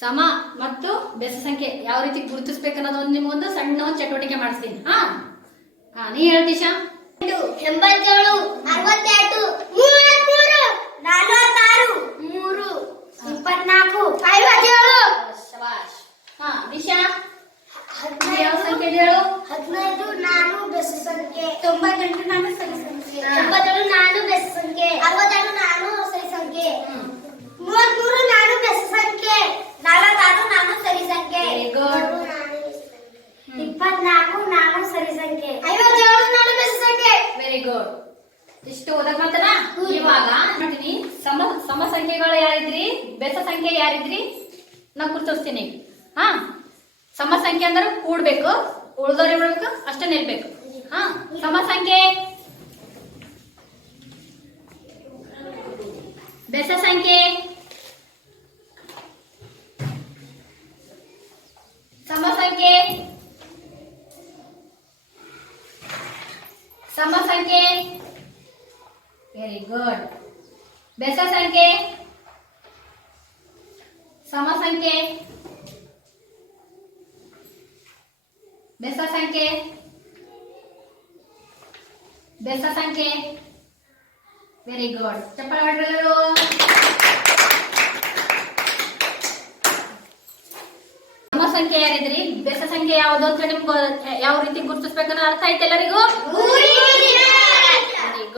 ಸಮ ಮತ್ತು ಬೆಸ ಸಂಖ್ಯೆ ಯಾವ ರೀತಿ ಗುರುತಿಸ್ಬೇಕು ಅನ್ನೋದು ನಿಮಗೊಂದು ಸಣ್ಣ ಒಂದು ಚಟುವಟಿಕೆ ಮಾಡಿಸ್ತೀನಿ. ನೀ ಹೇಳ್ತೀಶಾ? 87, 62, 33, 46, 3, 24, 57. ಶಬಾಷ್. ನಿಶಾ ಯಾವ ಸಂಖ್ಯೆ ಹೇಳು? 15 ನಾನು ಬೆಸ ಸಂಖ್ಯೆ, 98 ನಾನು ಸರಿ ಸಂಖ್ಯೆ, 97 ನಾನು ಬೆಸ ಸಂಖ್ಯೆ, 62 ನಾನು ಸರಿ ಸಂಖ್ಯೆ, 33 ನಾನು ಬೆಸ ಸಂಖ್ಯೆ, 46 ನಾನು ಸರಿ ಸಂಖ್ಯೆ, ವೆರಿ ಗುಡ್. 24 ನಾನು ಸರಿ ಸಂಖ್ಯೆ, 57 ನಾನು ಬೆಸ ಸಂಖ್ಯೆ. Very good. ಇಷ್ಟು ಓದಕ್ ಮಾತನ. ಇವಾಗ ನೋಡ್ತೀನಿ, ಸಮ ಸಂಖ್ಯೆಗಳು ಯಾರಿದ್ರಿ, ಬೆಸ ಸಂಖ್ಯೆ ಯಾರಿದ್ರಿ ನಾ ಗುರುತಿಸ್ತೀನಿ. ಸಮ ಸಂಖ್ಯೆ ಅಂದ್ರೆ ಕೂಡ್ಬೇಕು, ಉಳ್ದವ್ರು ಬಿಡ್ಬೇಕು, ಅಷ್ಟೇ ನಿಲ್ಬೇಕು. ಸಮ ಸಂಖ್ಯೆ, ಬೆಸ ಸಂಖ್ಯೆ, ಸಮ ಸಂಖ್ಯೆ, ಸಮ ಸಂಖ್ಯೆ. Very good. ಬೆಸ ಸಂಖ್ಯೆ, ಸಮ ಸಂಖ್ಯೆ, ಬೆಸ ಸಂಖ್ಯೆ, ಬೆಸ ಸಂಖ್ಯೆ. Very good. ಚಪ್ಪಾಳೆ ಹೊಡೆದ್ರು. ಸಮ ಸಂಖ್ಯೆ ಯಾರಿದ್ರಿ, ಬೆಸ ಸಂಖ್ಯೆ ಯಾವ್ದು ಅಂತ ನಿಮ್ಗೆ ಯಾವ ರೀತಿ ಗುರುತಿಸ್ಬೇಕನ್ನೋ ಅರ್ಥ ಆಯ್ತು ಎಲ್ಲರಿಗೂ?